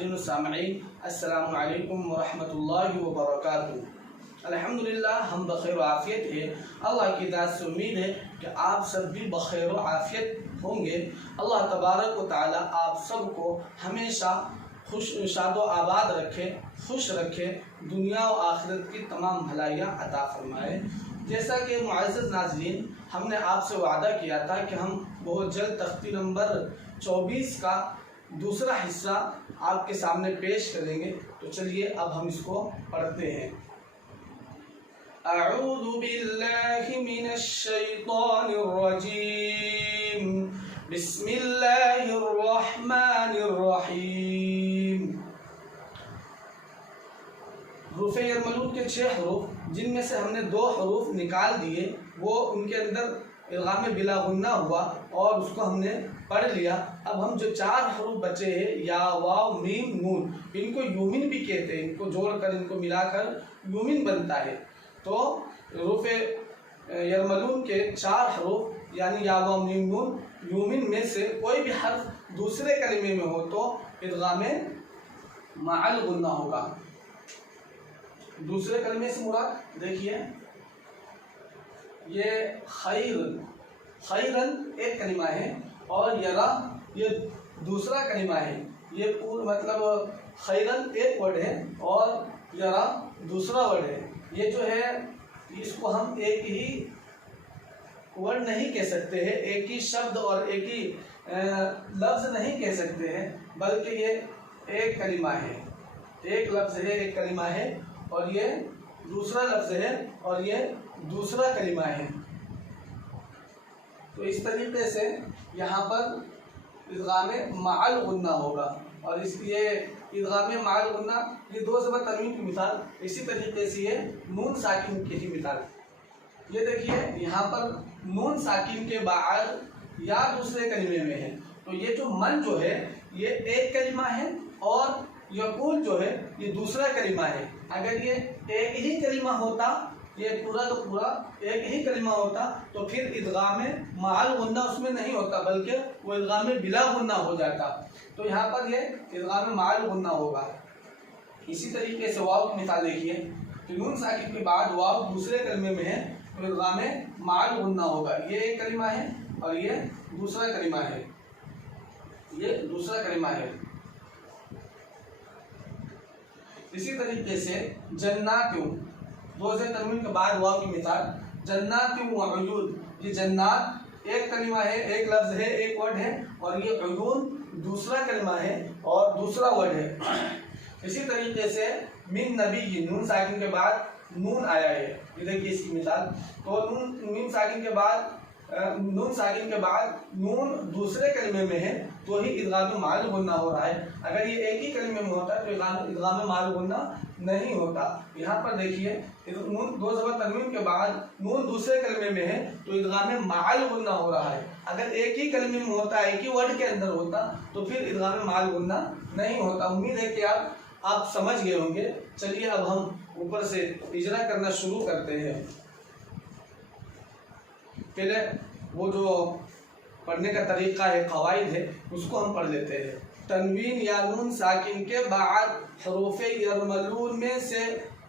नाज़रीन सामईन, अस्सलामु अलैकुम वरहमतुल्लाहि वबरकातुहू। अल्हम्दुलिल्लाह हम बखैर व आफ़ियत है। अल्लाह की ज़ात से उम्मीद है कि आप सब भी बखैर व आफ़ियत होंगे। अल्लाह तबारक व तआला आप सबको हमेशा खुश शाद व आबाद रखे, खुश रखे, दुनिया व आखिरत की तमाम भलाइयाँ अता फरमाए। जैसा कि मुअज़्ज़ज़ नाज़रीन, हमने आपसे वादा किया था कि हम बहुत जल्द तख्ती नंबर 24 का दूसरा हिस्सा आपके सामने पेश करेंगे। तो चलिए अब हम इसको पढ़ते हैं। अऊज़ु बिल्लाहि मिनश शैतानिर रजीम, बिस्मिल्लाहिर रहमानिर रहीम। हरूफ यरमलून के 6 हरूफ, जिनमें से हमने 2 हरूफ निकाल दिए, वो उनके अंदर इल्गाम बिला गुन्ना हुआ और उसको हमने पढ़ लिया। अब हम जो 4 हरूफ बचे हैं, या वाव मीम नून, इनको यूमिन भी कहते हैं। इनको जोड़कर, इनको मिलाकर यूमिन बनता है। तो हरूफ यरमलून के 4 हरूफ यानी या वाव मीम नून यूमिन में से कोई भी हर्फ दूसरे कलिमे में हो तो इल्गाम मअल गुन्ना होगा। दूसरे कलमे से मुराद देखिए, ये खैरन एक कलिमा है और यरा ये दूसरा कलिमा है। ये पूर्ण मतलब खैरन एक वर्ड है और यरा दूसरा वर्ड है। ये जो है इसको हम एक ही वर्ड नहीं कह सकते हैं, एक ही शब्द और एक ही लफ्ज़ नहीं कह सकते हैं, बल्कि ये एक कलिमा है, एक लफ्ज़ है, एक कलिमा है, और ये दूसरा लफ्ज़ है और ये दूसरा कलिमा है। तो इस तरीके से यहाँ पर इद्गाम मअल गुन्ना होगा। और इसलिए इद्गाम मअल गुन्ना, ये 2 ज़बर तनवीन की मिसाल, इसी तरीके से ये नून साकिन की ही मिसाल। ये देखिए यहाँ पर नून साकिन के बाद या दूसरे कलिमे में है। तो ये जो मन जो है ये एक कलिमा है और यकूल जो है ये दूसरा कलिमा है। अगर ये एक ही कलिमा होता, ये पूरा तो पूरा एक ही कलिमा होता, तो फिर इद्गाम मअल गुन्ना उसमें नहीं होता, बल्कि वो इद्गाम बिला गुन्ना हो जाता। तो यहाँ पर ये इद्गाम मअल गुन्ना होगा। इसी तरीके से वाव की मिसाल देखिए कि नून साकिन के बाद वाव दूसरे कलिमे में है तो इद्गाम मअल गुन्ना होगा। ये एक कलिमा है और ये दूसरा कलिमा है, ये दूसरा कलिमा है। इसी तरीके से जन्नातुं, 2 से तनवीन के बाद वाव की मिसाल, जन्नातुं व उयून। ये जन्नात एक कलिमा है, एक लफ्ज़ है, एक वर्ड है, और ये उयून दूसरा कलिमा है और दूसरा वर्ड है। इसी तरीके से मिन नबी, नून साकिन के बाद नून आया है। ये देखिए इसकी मिसाल। तो नून साकिन के बाद नून दूसरे कलिमे में है तो ही इद्गाम मअल गुन्ना हो रहा है। अगर ये एक ही कलिमे में होता तो इद्गाम मअल गुन्ना नहीं होता। यहाँ पर देखिए नून 2 ज़बर तनवीन के बाद नून दूसरे कलिमे में है तो इद्गाम मअल गुन्ना हो रहा है। अगर एक ही कलिमे में होता, एक ही वर्ड के अंदर होता, तो फिर इद्गाम मअल गुन्ना नहीं होता। उम्मीद है कि आप समझ गए होंगे। चलिए अब हम ऊपर से इजरा करना शुरू करते हैं। पहले वो जो पढ़ने का तरीका है, कवाइद है, उसको हम पढ़ लेते हैं। तनवीन या नून साकिन के बाद हरूफ यरमलून में से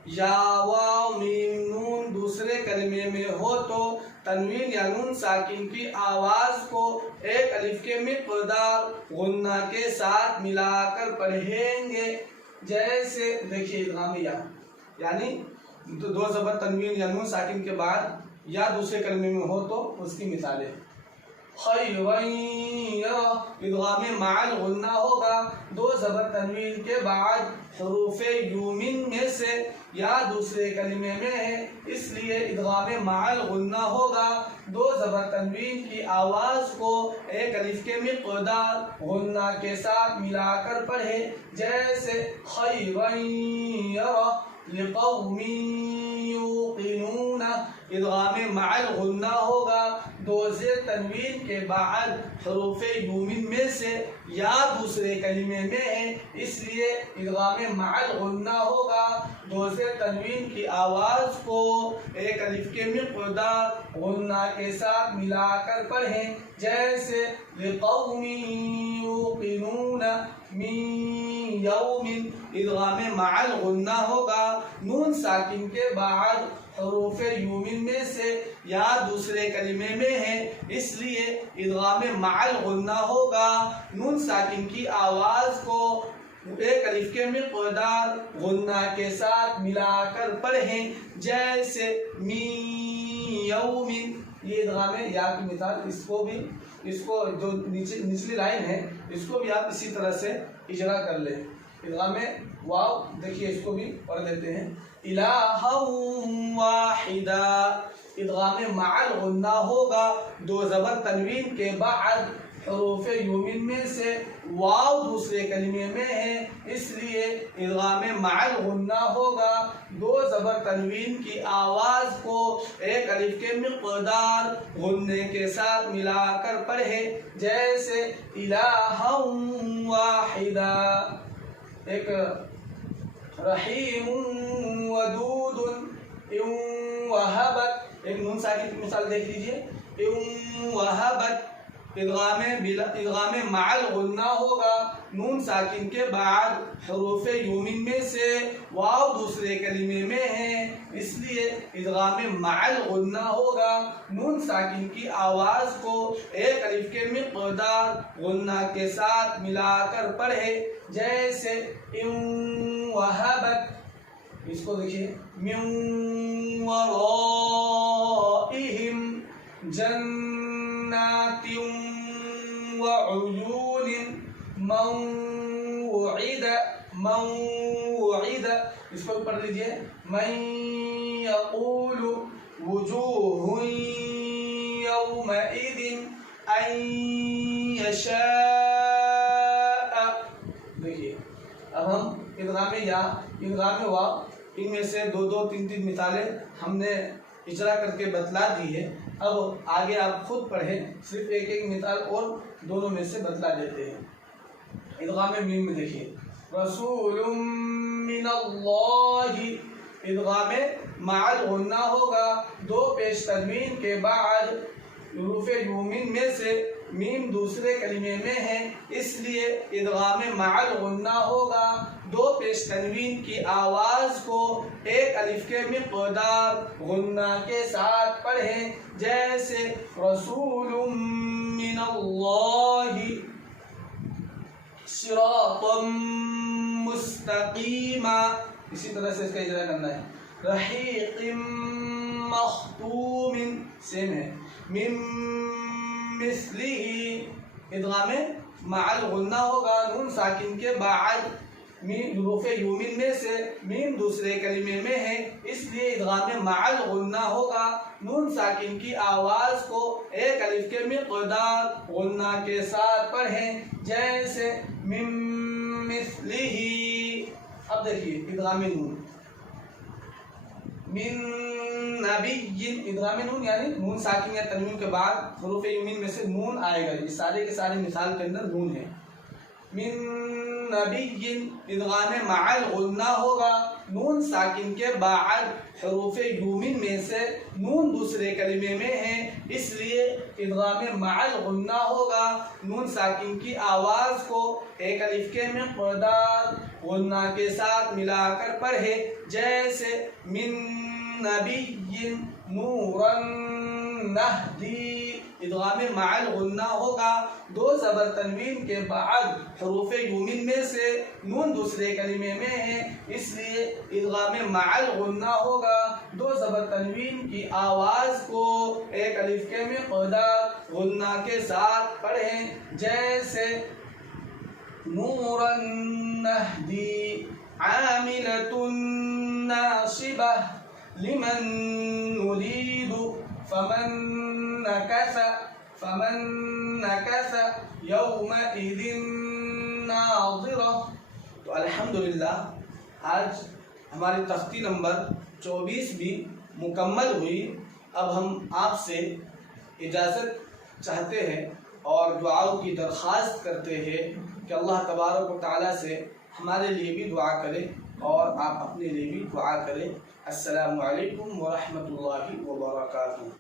या वाव मीम नून दूसरे कलिमे में हो तो तनवीन या नून साकिन की आवाज़ को एक अलिफ के मिक़दार गुन्ना के साथ मिलाकर पढ़ेंगे। जैसे देखिए इद्गाम या, यानी 2 ज़बर तनवीन या नून साकिन के बाद या दूसरे कलमे में हो तो उसकी मिसालें। इद्गाम मअल गुन्ना होगा 2 ज़बर तनवीन के बाद हरूफ यूमिन में से या दूसरे कलिमे में है, इसलिए इद्गाम मअल गुन्ना होगा। 2 ज़बर तनवीन की आवाज़ को एक अलिफ के मिक़दार गुन्ना के साथ मिलाकर पढ़े। जैसे खैरन यरा लिक़ौमिन युक़िनून, इद्गाम मअल गुन्ना होगा 2 ज़ेर तनवीन के बाद हरूफ यूमिन में से या दूसरे कलिमे में है, इसलिए इद्गाम मअल गुन्ना होगा। 2 ज़ेर तनवीन की आवाज़ को एक अलिफ के मिक़दार गुन्ना के साथ मिलाकर पढ़ें। जैसे लिक़ौमिन युक़िनून, من یوم ادغام معل غنہ ہوگا نون ساکن کے بعد حروف یومن میں سے یا دوسرے کلمے میں ہے، اس لیے ادغام معل غنہ ہوگا نون ساکن کی آواز کو ایک الف کے مقدار غنہ کے ساتھ ملا کر پڑھیں، جیسے من یوم، یہ ادغام یا کی مثال، اس کو جو نچلی لائن ہے اس کو بھی آپ اسی طرح سے اجرا کر لیں۔ ادغام واو دیکھیے اس کو بھی پڑھ لیتے ہیں، الہا واحدا، ادغام معل غنہ ہوگا دو زبر تنوین کے بعد حروف یومن میں سے واو دوسرے کلمے میں ہے، اس لیے ادغام معل غنہ ہوگا دو زبر تنوین کی آواز کو ایک الف کے مقدار غنے کے ساتھ ملا کر پڑھے، جیسے الہا واحدا۔ ایک رحیم ودود ان وہبت، ایک نون ساکن کی مثال دیکھ لیجئے، ان وہبت، ادغام معل غنہ ہوگا نون ساکن کے بعد حروف یومن میں سے واو دوسرے کلمے میں ہے، اس لیے ادغام معل غنہ ہوگا نون ساکن کی آواز کو ایک الف کے مقدار غنہ کے ساتھ ملا کر پڑھے، جیسے ان وہبت، اس کو دیکھیے، من ورائہم جنات وعیون موعد، اس کو بھی پڑھ لیجئے، من یقول وجوہ یومئذ ان یشاء، دیکھیے اب ہم ادغام یا ادغام واو ان میں سے دو تین مثالیں ہم نے اجرا کر کے بتلا دی ہے، اب آگے آپ خود پڑھیں، صرف ایک مثال اور دونوں میں سے بتلا دیتے ہیں۔ ادغام میم میں دیکھیے، رسول من اللہ، ادغام معل غنہ ہوگا دو پیش تنوین کے بعد حروف یومن میں سے میم دوسرے کلمے میں ہے، اس لیے ادغام معل غنہ ہوگا دو پیش تنوین کی آواز کو ایک الف کے مقدار غنہ کے ساتھ پڑھیں، جیسے رسول من اللہ صراطا مستقیما، اسی طرح سے اس کا اجرا کرنا ہے، رحیق مختوم، سیم ہے، من مثلہ، ادغام معل غنہ ہوگا نون ساکن کے بعد حروف یومن میں سے میم دوسرے کلمے میں ہے، اس لیے ادغام معل غنہ ہوگا نون ساکن کی آواز کو ایک الف کے مقدار غنہ کے ساتھ پڑھیں، جیسے من مثلہ۔ اب دیکھیے ادغام نون، من نبی، ادغام نون یعنی نون ساکن یا تنوین کے بعد حروف یومین میں سے نون آئے گا، یہ سارے کے سارے مثال کے اندر نون ہے۔ من نبی، ادغام معل غنہ ہوگا نون ساکن کے بعد حروف یومین میں سے نون دوسرے کلمے میں ہے، اس لیے ادغام معل غنہ ہوگا نون ساکن کی آواز کو ایک الف کے مقدار غنہ کے ساتھ ملا کر پڑھے، جیسے من نبی نورا نہدی، ادغام معل غنہ ہوگا دو زبر تنوین کے بعد حروف یومین میں سے نون دوسرے کلمے میں ہے، اس لیے ادغام معل غنہ ہوگا دو زبر تنوین کی آواز کو ایک الف کے مقدار غنہ کے ساتھ پڑھیں، جیسے نورا نہدی عاملۃ ناصبہ لمن نريد فمن نكث يومئذ ناظرة۔ تو الحمدللہ آج ہماری تختی نمبر 24 بھی مکمل ہوئی۔ اب ہم آپ سے اجازت چاہتے ہیں اور دعاؤں کی درخواست کرتے ہیں کہ اللہ تبارک و تعالیٰ سے ہمارے لیے بھی دعا کرے اور آپ اپنے لیے بھی دعا کریں۔ السلام علیکم ورحمۃ اللہ وبرکاتہ۔